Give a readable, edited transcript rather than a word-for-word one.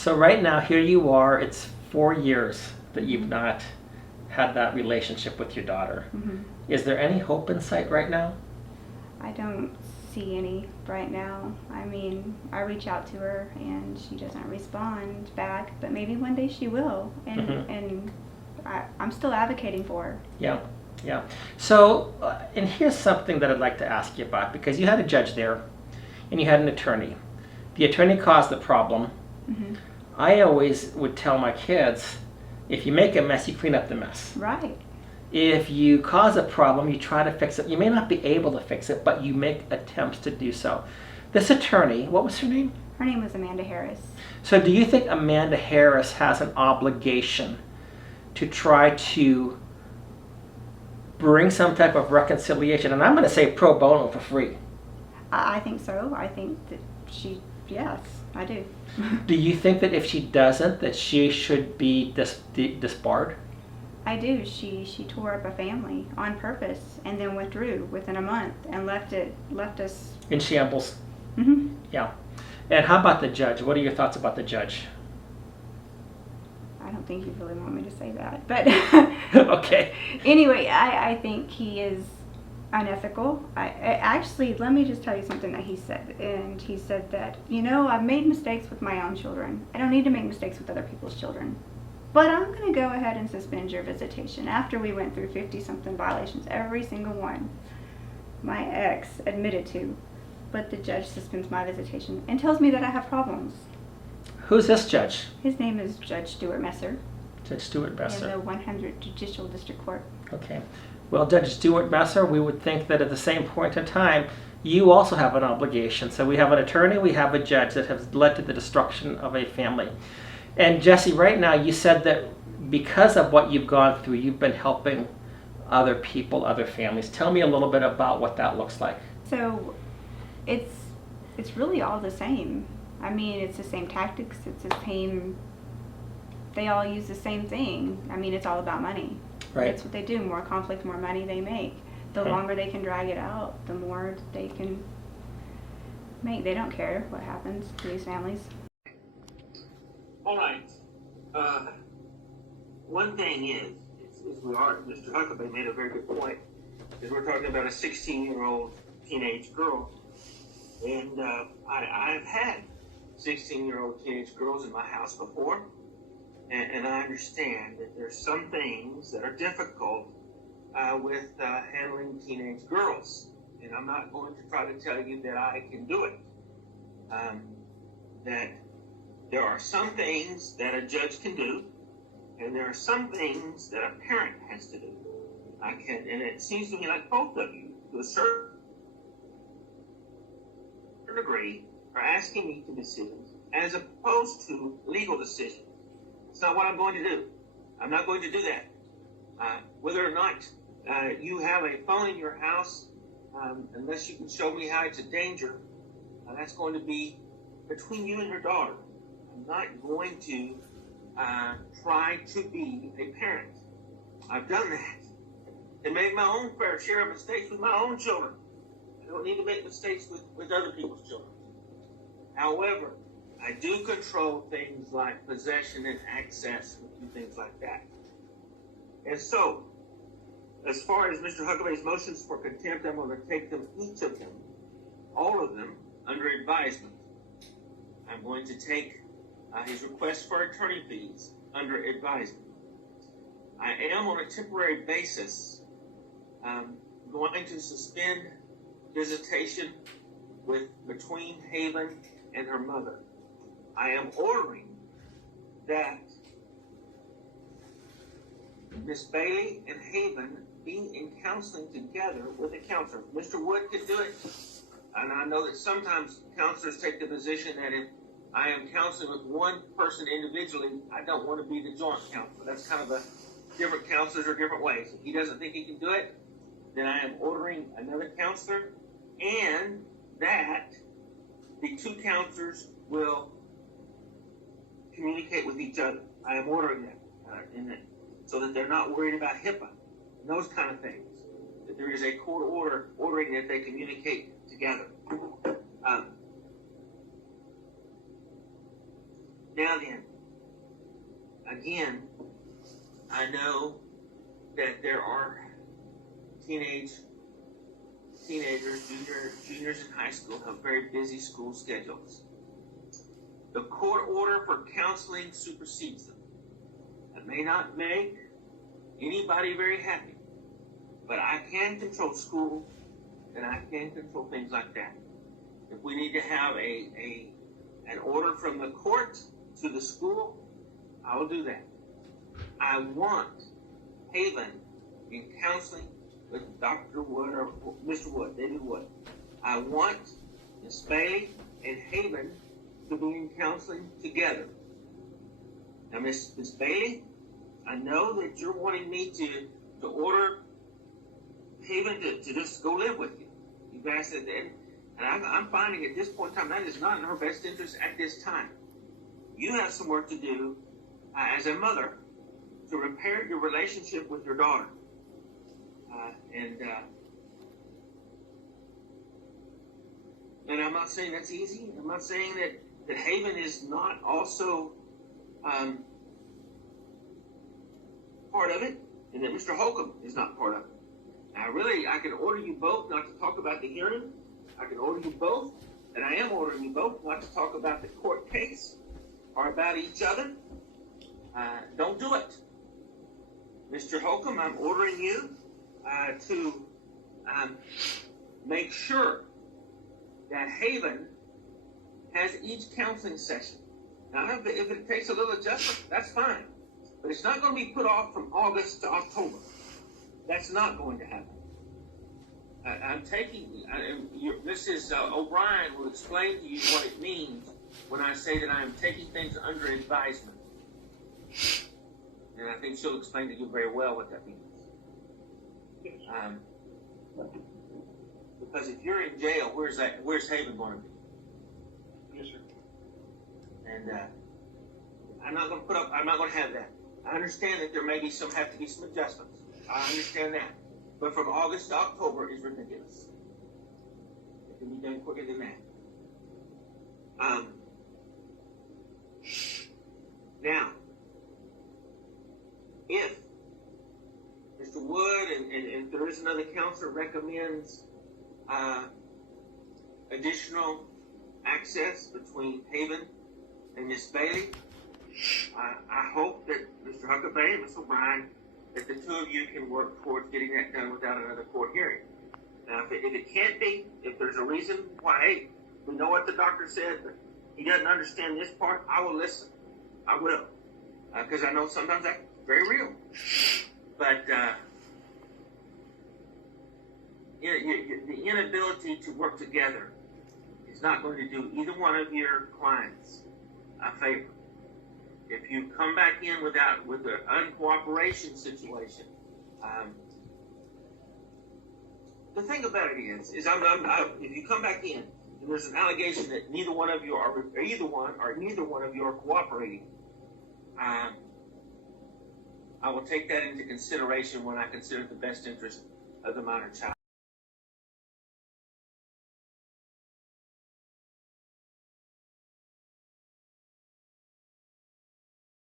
So right now, here you are, it's 4 years that you've not had that relationship with your daughter. Mm-hmm. Is there any hope in sight right now? I don't see any right now. I mean, I reach out to her and she doesn't respond back, but maybe one day she will. And I'm still advocating for her. Yeah, yeah. So, and here's something that I'd like to ask you about, because you had a judge there and you had an attorney. The attorney caused the problem. Mm-hmm. I always would tell my kids, if you make a mess, you clean up the mess. Right. If you cause a problem, you try to fix it. You may not be able to fix it, but you make attempts to do so. This attorney, what was her name? Her name was Amanda Harris. So do you think Amanda Harris has an obligation to try to bring some type of reconciliation? And I'm going to say pro bono for free. I think so. I think that yes, I do. Do you think that if she doesn't, that she should be disbarred? I do. She tore up a family on purpose and then withdrew within a month and left us in shambles. Mm-hmm. Yeah. And how about the judge? What are your thoughts about the judge? I don't think you really want me to say that, but okay. Anyway, I think he is unethical. Actually, let me just tell you something that he said. And he said that, I've made mistakes with my own children. I don't need to make mistakes with other people's children. But I'm going to go ahead and suspend your visitation after we went through 50-something violations, every single one my ex admitted to. But the judge suspends my visitation and tells me that I have problems. Who's this judge? His name is Judge Stuart Messer. Judge Stuart Messer. In the 100 Judicial District Court. Okay. Well, Judge Stuart Messer, we would think that at the same point in time, you also have an obligation. So we have an attorney, we have a judge that has led to the destruction of a family. And Jessi, right now you said that because of what you've gone through, you've been helping other people, other families. Tell me a little bit about what that looks like. So it's really all the same. I mean, it's the same tactics, it's the same, they all use the same thing. I mean, it's all about money. Right. That's what they do. More conflict, more money they make. The longer they can drag it out, the more they can make. They don't care what happens to these families. All right. One thing is Mr. Huckabee made a very good point, is we're talking about a 16-year-old teenage girl. And I've had 16-year-old teenage girls in my house before. And I understand that there's some things that are difficult with handling teenage girls. And I'm not going to try to tell you that I can do it. That there are some things that a judge can do, and there are some things that a parent has to do. And it seems to me like both of you, to a certain degree, are asking me to decisions as opposed to legal decisions. It's not what I'm going to do. I'm not going to do that. Whether or not you have a phone in your house, unless you can show me how it's a danger, that's going to be between you and your daughter. I'm not going to try to be a parent. I've done that and made my own fair share of mistakes with my own children. I don't need to make mistakes with other people's children. However, I do control things like possession and access and things like that. And so, as far as Mr. Huckabee's motions for contempt, I'm going to take them, each of them, all of them, under advisement. I'm going to take his request for attorney fees under advisement. I am, on a temporary basis, going to suspend visitation between Haven and her mother. I am ordering that Miss Bailey and Haven be in counseling together with a counselor. Mr. Wood can do it, and I know that sometimes counselors take the position that if I am counseling with one person individually, I don't want to be the joint counselor. That's kind of different counselors are different ways. If he doesn't think he can do it, then I am ordering another counselor, and that the two counselors will communicate with each other. I am ordering that, so that they're not worried about HIPAA and those kind of things. That there is a court order ordering that they communicate together. Now then, again, I know that there are teenagers, juniors in high school have very busy school schedules. The court order for counseling supersedes them. That may not make anybody very happy, but I can control school and I can control things like that. If we need to have an order from the court to the school, I will do that. I want Haven in counseling with Dr. Wood or Mr. Wood, David Wood. I want Miss Bailey and Haven to be in counseling together. Now, Miss Bailey, I know that you're wanting me to order Haven to just go live with you. You've asked it then, and I'm finding at this point in time that is not in her best interest at this time. You have some work to do as a mother to repair your relationship with your daughter. And I'm not saying that's easy. I'm not saying that Haven is not also part of it, and that Mr. Holcomb is not part of it. Now, really, I can order you both not to talk about the hearing. I can order you both, and I am ordering you both not to talk about the court case or about each other. Don't do it. Mr. Holcomb, I'm ordering you to make sure that Haven has each counseling session. Now, if it takes a little adjustment, that's fine. But it's not going to be put off from August to October. That's not going to happen. Mrs. O'Brien will explain to you what it means when I say that I am taking things under advisement. And I think she'll explain to you very well what that means. Because if you're in jail, where's Haven going to be? Yes, sir. And I'm not going to have that. I understand that there may be have to be some adjustments. I understand that. But from August to October is ridiculous. It can be done quicker than that. Now, if Mr. Wood and if there is another counselor recommends additional access between Haven and Miss Bailey, I hope that Mr. Huckabee and Ms. O'Brien, that the two of you can work towards getting that done without another court hearing. Now, if it can't be, if there's a reason why, hey, we know what the doctor said, but he doesn't understand this part, I will listen. I will. Because I know sometimes that's very real. But the inability to work together is not going to do either one of your clients a favor. If you come back in with an uncooperation situation, the thing about it is if you come back in and there's an allegation that neither one of you are cooperating, I will take that into consideration when I consider the best interest of the minor child.